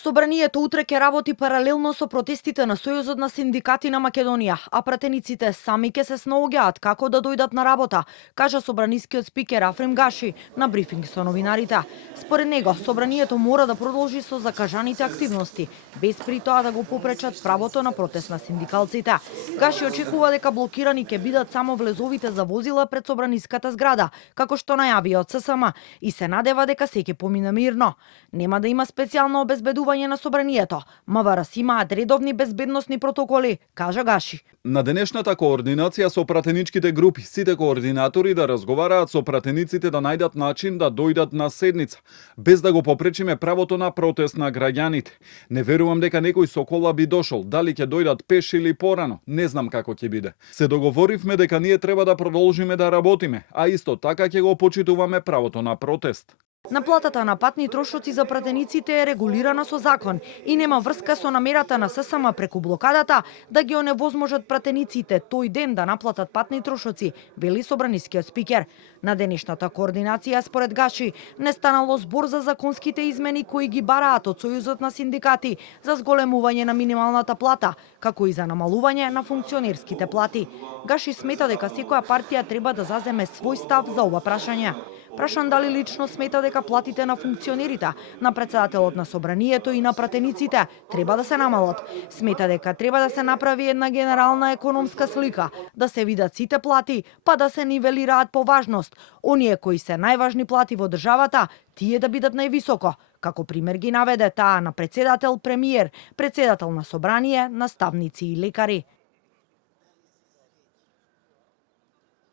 Собранието утре ќе работи паралелно со протестите на Сојузот на синдикати на Македонија, а пратениците сами ќе се снаоѓаат како да дојдат на работа, кажа собранискиот спикер Африм Гаши на брифинг со новинарите. Според него, собранието мора да продолжи со закажаните активности, без при тоа да го попречат правото на протест на синдикалците. Гаши очекува дека блокирани ќе бидат само влезовите за возила пред собраниската зграда, како што најави од ССМ, и се надева дека се ќе помине мирно. Нема да има специјално обезбедување на собранието. МВР имаат редовни безбедносни протоколи, кажа Гаши. На денешната координација со пратеничките групи, сите координатори да разговараат со пратениците да најдат начин да дојдат на седница, без да го попречиме правото на протест на граѓаните. Не верувам дека некој со кола би дошол, дали ќе дојдат пеш или порано, не знам како ќе биде. Се договоривме дека ние треба да продолжиме да работиме, а исто така ќе го почитуваме правото на протест. Наплатата на патни трошоци за пратениците е регулирана со закон и нема врска со намерата на ССМ преку блокадата да ги оневозможат пратениците тој ден да наплатат патни трошоци, вели собранискиот спикер. На денешната координација според Гаши не станало збор за законските измени кои ги бараат од Сојузот на синдикати за зголемување на минималната плата, како и за намалување на функционерските плати. Гаши смета дека секоја партија треба да заземе свој став за ова прашање. Прашан дали лично смета дека платите на функционерите, на претседателот на собранието и на пратениците треба да се намалат. Смета дека треба да се направи една генерална економска слика, да се видат сите плати, па да се нивелираат по важност. Оние кои се најважни плати во државата, тие да бидат највисоко. Како пример ги наведе таа на претседател, премиер, претседател на собрание, наставници и лекари.